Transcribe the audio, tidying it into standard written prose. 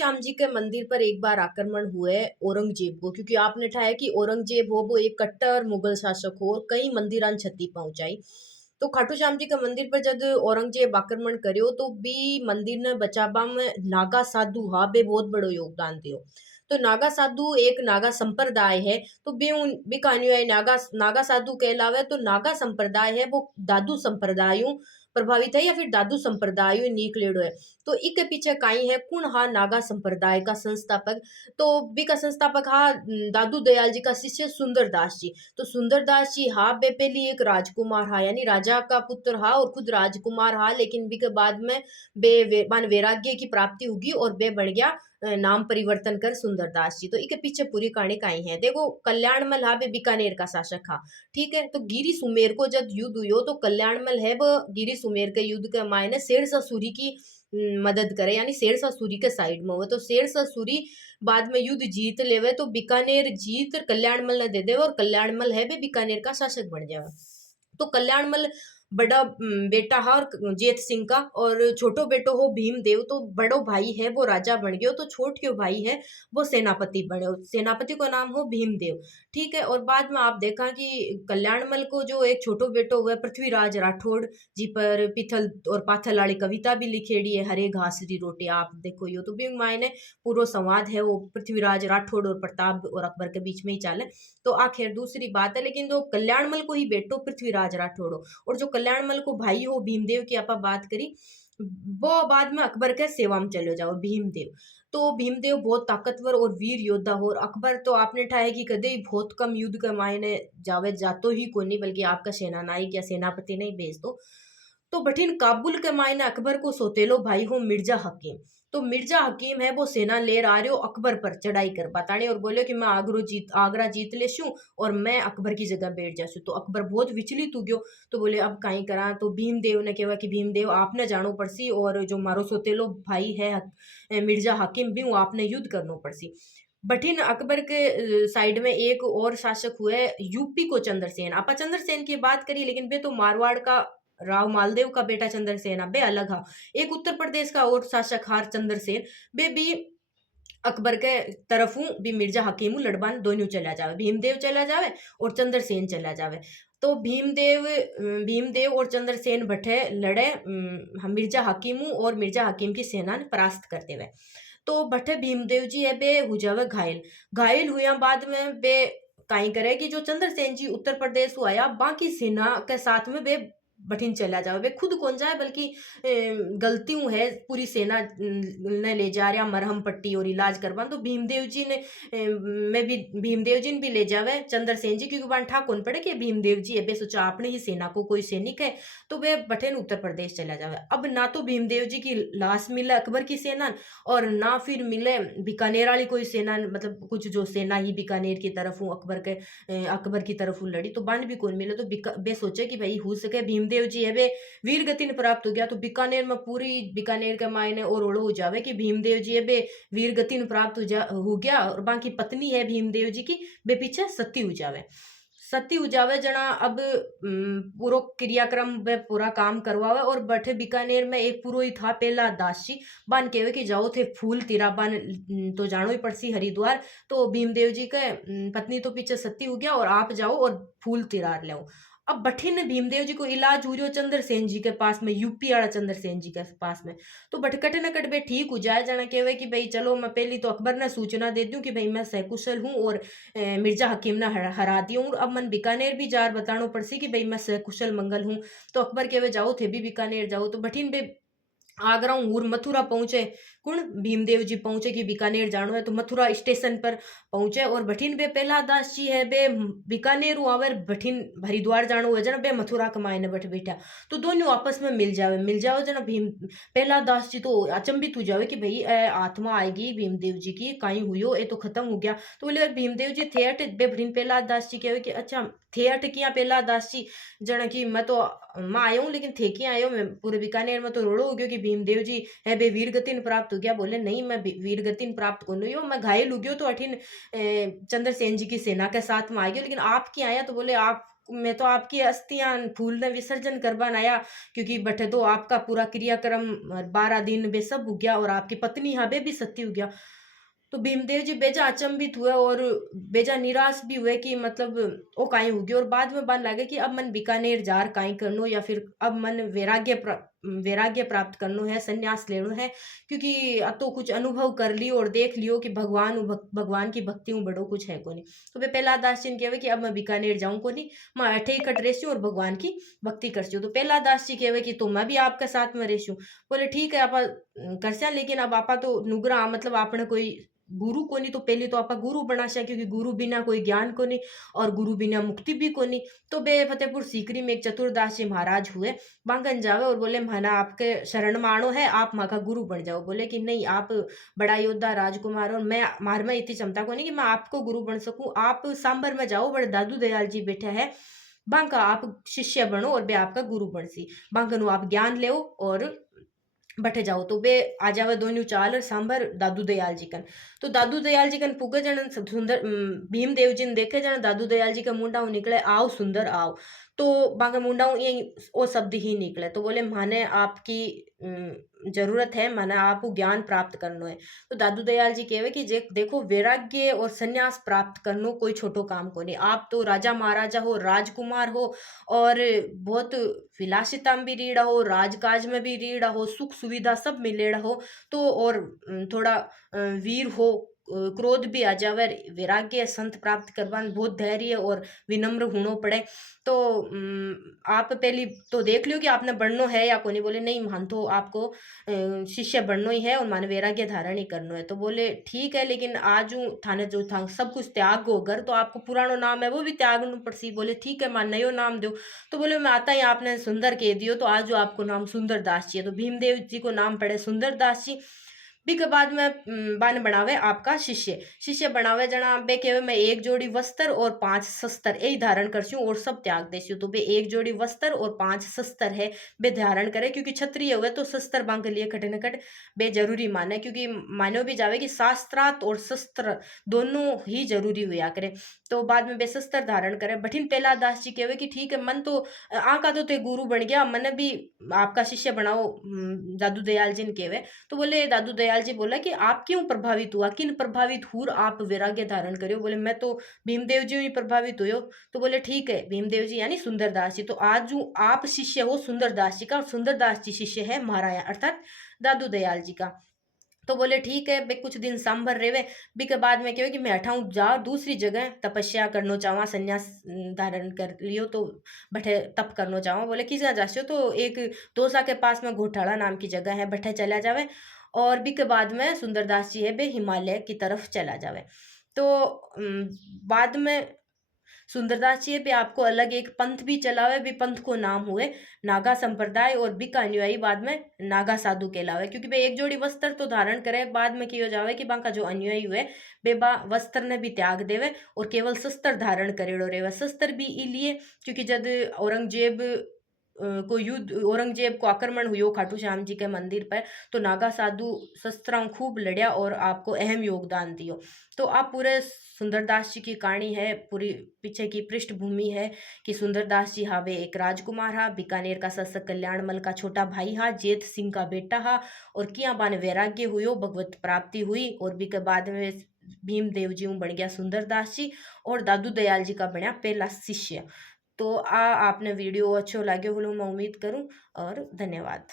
श्याम जी के मंदिर पर एक बार आक्रमण हुए औरंगजेब को, क्योंकि आपने ठाया कि औरंगजेब हो वो एक कट्टर मुगल शासक हो और कई मंदिरां क्षति पहुंचाई। तो खाटू श्याम जी के मंदिर पर जब औरंगजेब आक्रमण करियो तो भी मंदिर ने बचाबा में नागा साधु हा बे बहुत बड़ो योगदान दियो। तो नागा साधु एक नागा संप्रदाय है। तो बे कहानियों है नागा नागा साधु कहलावे। तो नागा संप्रदाय है वो दादू संप्रदायों प्रभावित है या फिर दादू संप्रदाय निकलेडो है। तो इके पीछे काई है कुण हा नागा संप्रदाय का संस्थापक। तो बी का संस्थापक हा दादू दयाल जी का शिष्य सुंदरदास जी। तो सुंदरदास जी हा बे पहली एक राजकुमार हा यानी राजा का पुत्र हा और खुद राजकुमार हा, लेकिन बी के बाद में मान वैराग्य की प्राप्ति होगी और बे बढ़ गया नाम परिवर्तन कर सुंदरदास जी। तो इके पीछे पूरी कहानी काई है देखो। कल्याणमल हा बे बीकानेर का शासक हा। ठीक है। तो गिरी सुमेर को जब युद्ध हुयो तो कल्याणमल है वो गिरी सुमेर के युद्ध के मायने शेरशाह सूरी की मदद करे यानी शेरशाह सूरी के साइड में हुए। तो शेरशाह सूरी बाद में युद्ध जीत लेवे तो बीकानेर जीत कल्याणमल ने दे देवे और कल्याणमल है वे बीकानेर का शासक बन जावे। तो कल्याणमल बड़ा बेटा हा और जेठ सिंह का, और छोटो बेटो हो भीमदेव। तो बड़ो भाई है वो राजा बन गयो तो छोटो भाई है वो सेनापति बने। सेनापति को नाम हो भीमदेव। ठीक है। और बाद में आप देखा कि कल्याणमल को जो एक छोटो बेटो हुआ पृथ्वीराज राठौड़ जी पर पिथल और पाथल वाली कविता भी लिखेड़ी है, हरे घास री रोटी। आप देखो यो तो भी मायने पूरा संवाद है वो पृथ्वीराज राठौड़ और प्रताप और अकबर के बीच में ही चाले। तो आखिर दूसरी बात है, लेकिन जो कल्याणमल को ही बेटो पृथ्वीराज राठौड़ हो और जो कल्याणमल को भाई हो भीमदेव की आपा बात करी, वो बाद में अकबर के सेवा में चले जाओ भीमदेव। तो भीमदेव बहुत ताकतवर और वीर योद्धा हो और अकबर तो आपने ठाया कि कदे ही बहुत कम युद्ध के मायने जावे जातो ही को नहीं, बल्कि आपका सेना नायक या सेनापति नहीं भेज दो। तो बठिन काबुल के मायने अकबर को सोतेलो भाई हो मिर्जा हकीम। तो मिर्जा हकीम है वो सेना लेर आ रहे हो अकबर पर चढ़ाई कर बताने और बोले कि मैं आगरा जीत लेशू और मैं अकबर की जगह बैठ जासू। तो अकबर बहुत विचलित हो गयो। तो बोले अब काई करा। तो भीमदेव ने कहा कि भीमदेव आपने जानो पड़सी और जो मारो सोतेलो भाई है मिर्जा हकीम भी आपने युद्ध करनो पड़सी। बठिन अकबर के साइड में एक और शासक हुए यूपी को चंद्रसेन। आपा चंद्रसेन की बात करी लेकिन बे तो मारवाड़ का राव मालदेव का बेटा चंद्रसेन बे अलग हा। एक उत्तर प्रदेश का और शासक हार चंद्रसेन बे भी अकबर के तरफ हूँ भी मिर्जा हकीम लड़बान दोनों चला जावे। भीमदेव चला जावे और चंद्रसेन चला जावे। तो भीमदेव और चंद्रसेन भट्टे लड़े मिर्जा हकीम और मिर्जा हकीम की सेना ने परास्त करते हुए। तो भट्टे भीमदेव जी है बे हो जावे घायल। घायल हुआ बाद में बे काई करे कि जो चंद्रसेन जी उत्तर प्रदेश को आया बाकी सेना के साथ में बे बठिन चला जावे। बे खुद कौन जाए बल्कि गलतियों है पूरी सेना ने ले जा रहा मरहम पट्टी और इलाज करवा। तो भीमदेव जी ने मैं भी भीमदेव जी ने भी ले जावे चंद्रसेन जी, क्योंकि वन ठा कौन पड़े कि भीमदेव जी अबे सोचा अपने ही सेना को कोई सैनिक है। तो वे बठेन उत्तर प्रदेश चला जावे। अब ना तो भीमदेव जी की लाश मिले अकबर की सेना और ना फिर मिले बीकानेर वाली कोई सेना, मतलब कुछ जो सेना ही बीकानेर की तरफ हूँ अकबर की तरफ हूँ लड़ी। तो बन भी कौन मिले। तो बे सोचे कि भाई हो सके भीमदेव जी है वे वीर गति ने प्राप्त हो गया। तो बीकानेर में पूरी बीकानेर के मायने और ओढ़ो हो जावे कि भीमदेव जी है बे वीर गति ने प्राप्त हो गया और बाकी पत्नी है भीमदेव जी की बे पीछे सती हो जावे। सती हो जावे जना अब पूरो क्रियाक्रम वे पूरा काम करवावे और बैठे बीकानेर में एक पुरोहित था पहला दास जी बान केवे कि जाओ थे फूल तिरा बान तो जानो ही पड़सी हरिद्वार। तो भीमदेव जी के पत्नी तो पीछे सती हो गया और आप जाओ और फूल तिरार ले। अब बठिन भीमदेव जी को इलाज हो रही चंद्रसेन जी के पास में, यूपी वाला चंद्रसेन जी के पास में। तो बटकट न कट बे ठीक हो जाए जना केवे कि भाई चलो मैं पहली तो अकबर ने सूचना दे दूं कि भाई मैं सकुशल हूँ और मिर्जा हकीम ने हरा दिया हूँ। अब मन बीकानेर भी जार बतानो पड़सी कि भाई मैं सकुशल मंगल हूँ। तो अकबर केवे जाओ थे भी बीकानेर जाओ। तो बठिन बे आगरा और मथुरा पहुंचे। कुण भीमदेव जी पहुंचे कि बीकानेर जानो है। तो मथुरा स्टेशन पर पहुंचे और बठिन बे पहला दास जी है बे बीकानेर आवर बठिन हरिद्वार जानो है जना बे मथुरा कमाए ने बैठ बैठा। तो दोनों आपस में मिल जाओ जना भीम पहला दास जी तो अचंभित हो जावे कि भाई आत्मा आएगी भीमदेव जी की कहीं हुई ये तो खत्म हो गया। तो बोले भीमदेव जी थे अट बे बठिन पहला दास जी कहे कि अच्छा थे अट किया पहला दास जी जना कि मैं आया हूँ लेकिन थे क्या आयो मैं पूरे बीकानेर में तो रोड़ो हो गयो कि भीमदेव जी है बे वीर गति प्राप्त हो गया। बोले नहीं मैं वीर गति प्राप्त को नहीं हो, मैं घायल हो गयो तो अठिन चंद्रसेन जी की सेना के साथ में आ गयो लेकिन आप क्या आया। तो बोले आप मैं तो आपकी अस्थियां फूल ने विसर्जन करवान आया, क्योंकि बठे तो आपका पूरा क्रियाक्रम 12 दिन बे सब हो गया और आपकी पत्नी यहाँ बे भी सती हो गया। तो भीमदेव जी बेजा अचंभित हुए और बेजा निराश भी हुए कि मतलब ओ काई हो गयो, और बाद में बान लगे कि अब मन बीकानेर जार काई करनो, या फिर अब मन वैराग्य प्राप्त करनो है, संन्यास लेनो है, क्योंकि अब तो कुछ अनुभव कर लियो और देख लियो कि भगवान की भक्ति में बड़ो कुछ है कोनी। तो वे प्रहलाद दास जी ने कहवे कि अब मैं बीकानेर जाऊं कोनी, मैं अठे ही कट रेस्यू और भगवान की भक्ति करस्यू। तो प्रहलाद दास जी कहवे कि तो मैं भी आपके साथ में रेस्यू। बोले ठीक है आपा करस्या, लेकिन अब आपा तो नुगरा मतलब आपने कोई गुरु कोनी, तो पहले तो आपा गुरु बनाशा, क्योंकि गुरु बिना कोई ज्ञान कोनी और गुरु बिना मुक्ति भी कोनी। तो बे फतेहपुर सीकरी में एक चतुरदास जी महाराज हुए, बांगन जावे और बोले मना आपके शरण में आनो है, आप माँ का गुरु बन जाओ। बोले कि नहीं, आप बड़ा योद्धा राजकुमार और मैं मार में इतनी क्षमता को नहीं कि मैं आपको गुरु बन सकूं। आप सांबर में जाओ, बड़े दादू दयाल जी बैठे हैं, बांका आप शिष्य बनो और बे आपका गुरु बन सी। बांकनु आप ज्ञान ले और बठे जाओ। तो बे आ जावे दोनों चाल सांभर दादू दयाल जी कन। तो दादू दयाल जी कन पुगे जन सुंदर भीमदेव जी ने देखे जन दादू दयाल जी का मुंडाऊ निकले, आओ सुंदर आओ। तो बांके मुंडाऊ ये ओ शब्द ही निकले। तो बोले माने आपकी जरूरत है, माने आपको ज्ञान प्राप्त करनो है। तो दादू दयाल जी कहवे कि देखो वैराग्य और संन्यास प्राप्त करनो कोई छोटो काम को नहीं। आप तो राजा महाराजा हो, राजकुमार हो और बहुत विलासिता में भी रीड़ा हो, राजकाज में भी रीड़ा हो, सुख सुविधा सब मिलेड़ा हो। तो और थोड़ा वीर हो, क्रोध भी आ जावे, वैराग्य संत प्राप्त करवान बहुत धैर्य और विनम्र होनो पड़े। तो आप पहली तो देख लियो कि आपने बढ़नो है या कोनी। बोले नहीं, मान तो आपको शिष्य बननो ही है और माने वैराग्य धारण ही करनो है। तो बोले ठीक है, लेकिन आज थाने जो था सब कुछ त्याग हो, अगर तो आपको पुरानो नाम है वो भी त्यागनु पड़सी। बोले ठीक है, मान नयो नाम दो। तो बोले मैं आता ही आपने सुंदर कह दियो, तो आज जो आपको नाम सुंदर दास जी है। तो भीमदेव जी को नाम पड़े सुंदर दास जी। बी के बाद में बान बनावे आपका शिष्य बनावे जना। बे कहवे मैं एक जोड़ी वस्त्र और 5 शस्त्र यही धारण करस्यू और सब त्याग देस्यू। तो बे एक जोड़ी वस्त्र और 5 शस्त्र है बे धारण करे, क्योंकि क्षत्रिय हुए तो शस्त्र बांग के लिए कटे न कट बे जरूरी माने, क्योंकि मानो भी जावे कि शास्त्रार्थ और शस्त्र दोनों ही जरूरी हुआ करे। तो बाद में बे शस्त्र धारण करे। बठिन पहला दास जी कहवे कि ठीक है, मन तो आका तो ते गुरु बन गया, मन भी आपका शिष्य बनाओ। दादू दयाल जी ने कहवे। तो बोले दादू दयाल जी बोला कि आप क्यों प्रभावित हुआ, किन प्रभावित हुर आप वैराग्य धारण करियो। बोले मैं तो भीमदेव जी ही प्रभावित हुयो। तो बोले ठीक है, भीमदेव जी यानी सुंदरदास जी, तो आज जो आप शिष्य हो सुंदरदास जी का, और सुंदरदास जी शिष्य है महाराया अर्थात दादू दयाल जी का। तो बोले ठीक है, बे कुछ दिन सांभर रेवे। बी के बाद में कहे कि मैं हठाऊं जा दूसरी जगह तपस्या करनो चाहवा, संन्यास धारण कर लियो तो बठे तप करनो चाहवा। बोले किस जा जास्यो, तो एक दौसा के पास में घोटाला नाम की जगह है, बठे चला जावे। और बी के बाद में सुंदरदास जी है बे हिमालय की तरफ चला जावे। तो बाद में सुंदरदास जी पे आपको अलग एक पंथ भी चलावे, भी पंथ को नाम हुए नागा संप्रदाय, और बिका अनुयायी बाद में नागा साधु कहलावे। क्योंकि बे एक जोड़ी वस्त्र तो धारण करे, बाद में कियो जावे कि बाका जो अनुयायी हुए बे बा वस्त्र ने भी त्याग देवे और केवल शस्त्र धारण करेड़ो रेवे। शस्त्र भी इलिए क्योंकि जब औरंगजेब को युद्ध, औरंगजेब को आक्रमण हुयो खाटू श्याम जी के मंदिर पर, तो नागा साधु शस्त्रों खूब लड़िया और आपको अहम योगदान दियो। तो आप पूरे सुंदरदास जी की कहानी है, पूरी पीछे की पृष्ठभूमि है कि सुंदरदास जी हावे एक राजकुमार हा, बीकानेर का शासक कल्याणमल का छोटा भाई हा, जेठ सिंह का बेटा हा, और किया बाने वैराग्य हुयो, भगवत प्राप्ति हुई, और भी के बाद में भीमदेव जी बन गया सुंदरदास जी, और दादू दयाल जी का बनया पहला शिष्य। तो आपने वीडियो अच्छो लाग्यो होलो मैं उम्मीद करूं, और धन्यवाद।